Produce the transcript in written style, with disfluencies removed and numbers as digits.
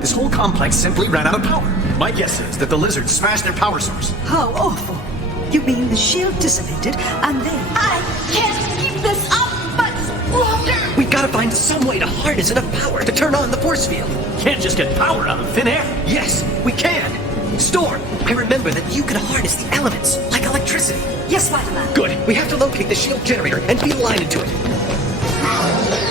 This whole complex simply ran out of power. My guess is that the lizards smashed their power source. How awful. You mean the shield dissipated, and then... I can't keep this up much longer! We've got to find some way to harness enough power to turn on the force field. Can't just get power out of thin air. Yes, we can. Storm, I remember that you can harness the elements, like electricity. Yes, Spider-Man. Good. We have to locate the shield generator and beeline into it.